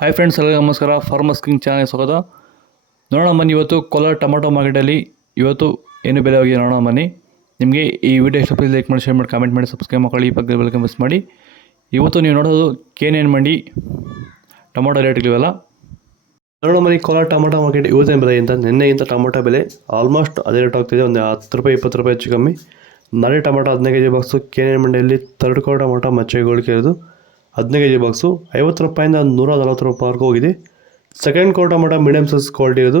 Hi friends, ಎಲ್ಲರಿಗೂ ನಮಸ್ಕಾರ. Farmers king channel ಸ್ವಾಗತ. ನೋಡೋಣ ಬನ್ನಿ, ಇವತ್ತು ಕೋಲಾರ ಟೊಮಾಟೊ ಮಾರ್ಕೆಟಲ್ಲಿ ಇವತ್ತು ಏನು ಬೆಲೆ ಹೋಗಿದೆ ನೋಡೋಣ ಬನ್ನಿ. ನಿಮಗೆ ಈ ವಿಡಿಯೋ ಇಷ್ಟ ಲೈಕ್ ಮಾಡಿ, ಶೇರ್ ಮಾಡಿ, ಕಾಮೆಂಟ್ ಮಾಡಿ, ಸಬ್ಸ್ಕ್ರೈಬ್ ಮಾಡಿ, ಈ ಪಕ್ಕದ ಬೆಲ್ ಮಿಸ್ ಮಾಡಿ. ಇವತ್ತು ನೀವು ನೋಡೋದು KNN ಮಂಡಿ ಟೊಮಾಟೊ ರೇಟ್ಗಳಿವೆಲ್ಲ ನೋಡೋಣ ಬನ್ನಿ. ಕೋಲಾರ ಟೊಮಾಟೊ ಮಾರ್ಕೆಟ್ ಇವತ್ತಿನ ಬೆಲೆ ಅಂತ ನಿನ್ನೆಗಿಂತ ಟೊಮಾಟೊ ಬೆಲೆ ಆಲ್ಮೋಸ್ಟ್ ಅದೇ ರೇಟ್ ಆಗ್ತಿದೆ. ಒಂದು 10 ರೂಪಾಯಿ 20 ರೂಪಾಯಿ ಹೆಚ್ಚು ಕಮ್ಮಿ. ನಾಳೆ ಟೊಮಾಟೊ 15 kg ಬಾಕ್ಸು KNN ಮಂಡಿಯಲ್ಲಿ ತರ್ಡ್ ಕೋರ್ ಟೊಮಾಟೊ ಮಚ್ಚೆಗೋಳಿಕೆ ಇರೋದು 15 kg ಬಾಕ್ಸು 50 ರೂಪಾಯಿಂದ 140 ರೂಪಾಯಿವರೆಗೂ ಹೋಗಿದೆ. Second core tomato medium size quality ಇರೋದು.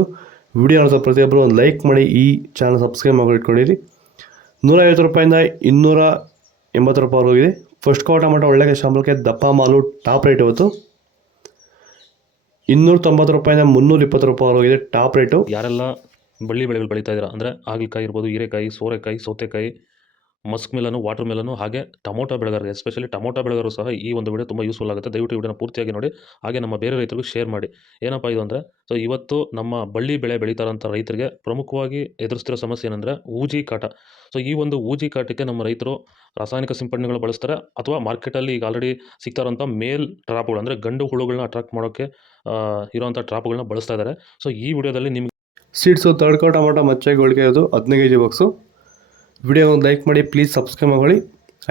ವಿಡಿಯೋ ನೋಡೋ ಪ್ರತಿಯೊಬ್ಬರು ಒಂದು ಲೈಕ್ ಮಾಡಿ, ಈ ಚಾನಲ್ ಸಬ್ಸ್ಕ್ರೈಬ್ ಮಾಡಿ ಇಟ್ಕೊಂಡಿರಿ. 150 ರೂಪಾಯಿಂದ 280 ರೂಪಾಯಿವರೆಗೂ ಹೋಗಿದೆ. ಫಸ್ಟ್ ಕೋರ್ ಟೊಮಾಟೊ ಒಳ್ಳೆಗೆ ಶಾಂಬಳಕ್ಕೆ ದಪ್ಪ ಮಾಲು ಟಾಪ್ ರೇಟ್ ಇವತ್ತು 290 ರೂಪಾಯಿಂದ 320 ರೂಪಾಯಿವರೆಗೂ ಹೋಗಿದೆ ಟಾಪ್ ರೇಟು. ಯಾರೆಲ್ಲ ಬಳ್ಳಿ ಬೆಳೆಗಳು ಬೆಳೀತಾ ಇದ್ದೀರಾ ಅಂದರೆ ಹಾಗಲಕಾಯಿ ಇರ್ಬೋದು, ಹೀರೆಕಾಯಿ, ಸೋರೆಕಾಯಿ, ಸೌತೆಕಾಯಿ, ಮಸ್ಕ್ ಮೆಲನು, ವಾಟರ್ ಮೆಲನು, ಹಾಗೆ ಟೊಮೊಟೊ ಬೆಳೆಗಾರರಿಗೆ ಎಸ್ಪೆಷಲಿ ಟೊಮೊಟೊ ಬೆಳೆಗಾರರು ಸಹ ಈ ಒಂದು ವಿಡಿಯೋ ತುಂಬ ಯೂಸ್ಫುಲ್ ಆಗುತ್ತೆ. ದಯವಿಟ್ಟು ವಿಡಿಯೋನ ಪೂರ್ತಿಯಾಗಿ ನೋಡಿ, ಹಾಗೆ ನಮ್ಮ ಬೇರೆ ರೈತರಿಗೂ ಶೇರ್ ಮಾಡಿ. ಏನಪ್ಪ ಇದು ಅಂದರೆ, ಸೊ ಇವತ್ತು ನಮ್ಮ ಬಳ್ಳಿ ಬೆಳೆ ಬೆಳೀತಾರಂಥ ರೈತರಿಗೆ ಪ್ರಮುಖವಾಗಿ ಎದುರಿಸ್ತಿರೋ ಸಮಸ್ಯೆ ಏನಂದರೆ ಊಜಿ ಕಾಟ. ಸೊ ಈ ಒಂದು ಊಜಿ ಕಾಟಕ್ಕೆ ನಮ್ಮ ರೈತರು ರಾಸಾಯನಿಕ ಸಿಂಪಡಣೆಗಳು ಬಳಸ್ತಾರೆ, ಅಥವಾ ಮಾರ್ಕೆಟಲ್ಲಿ ಈಗ ಆಲ್ರೆಡಿ ಸಿಗ್ತಾರಂಥ ಮೇಲ್ ಟ್ರಾಪ್ಗಳು ಅಂದರೆ ಗಂಡು ಹುಳುಗಳನ್ನ ಅಟ್ರಾಕ್ಟ್ ಮಾಡೋಕ್ಕೆ ಇರೋವಂಥ ಟ್ರಾಪ್ಗಳನ್ನ ಬಳಸ್ತಾ ಇದ್ದಾರೆ. ಸೊ ಈ ವಿಡಿಯೋದಲ್ಲಿ ನಿಮಗೆ ಸೀಡ್ಸು ತರ್ಡ್ ಕೋರ್ ಟೊಮಾಟೊ ಮಚ್ಚೆಗೋಳಿಕೆ ಇರೋದು 15 kg ಬಾಕ್ಸು. ವಿಡಿಯೋ ಒಂದು ಲೈಕ್ ಮಾಡಿ, ಪ್ಲೀಸ್ ಸಬ್ಸ್ಕ್ರೈಬ್ ಮಾಡಿ.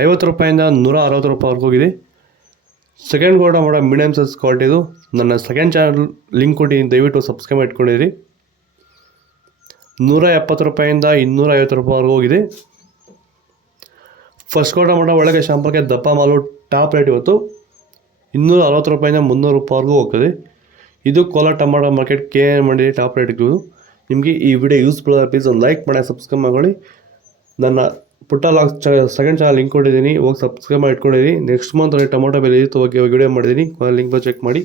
50 ರೂಪಾಯಿಂದ 160 ರೂಪಾಯಿವರೆಗೂ ಹೋಗಿದೆ. Second core tomato medium size ಕ್ವಾಲಿಟಿದು ನನ್ನ ಸೆಕೆಂಡ್ ಚಾನಲ್ ಲಿಂಕ್ ಕೊಟ್ಟು ದಯವಿಟ್ಟು ಸಬ್ಸ್ಕ್ರೈಬ್ ಇಟ್ಕೊಂಡಿರಿ. 170 ರೂಪಾಯಿಂದ 250 ರೂಪಾಯಿವರೆಗೂ ಹೋಗಿದೆ. ಫಸ್ಟ್ ಕೋರ್ ಟೊಮಾಟೊ ಒಳಗೆ ಶಾಂಪಲ್ಗೆ ದಪ್ಪ ಮಾಲು ಟಾಪ್ ರೇಟ್ ಇವತ್ತು 240 ರೂಪಾಯಿಂದ 300 ರೂಪಾಯಿವರೆಗೂ ಹೋಗ್ತದೆ. ಇದು ಕೋಲಾರ ಟೊಮಾಟೊ ಮಾರ್ಕೆಟ್ KNN ಮಂಡಿ ಟಾಪ್ ರೇಟ್ಗಳು. ನಿಮಗೆ ಈ ವಿಡಿಯೋ ಯೂಸ್ಫುಲ್ ಆಗಿ ಪ್ಲೀಸ್ ಒಂದು ಲೈಕ್ ಮಾಡಿ, ಸಬ್ಸ್ಕ್ರೈಬ್ ಮಾಡಿ. ನನ್ನ ಪುಟ್ಟ ಲಾಗ್ ಸೆಕೆಂಡ್ ಚಾನಲ್ ಲಿಂಕ್ ಕೊಟ್ಟಿದ್ದೀನಿ, ಹೋಗಿ ಸಬ್ಸ್ಕ್ರೈಬ್ ಮಾಡಿ ಇಟ್ಕೊಂಡಿದ್ದೀನಿ. ನೆಕ್ಸ್ಟ್ ಮಂತ್ ಟೊಮಾಟೊ ಬೆಲೆ ಇತ್ತು, ಹೋಗಿ ವಿಡಿಯೋ ಮಾಡಿದ್ದೀನಿ, ಲಿಂಕ್ ಚೆಕ್ ಮಾಡಿ.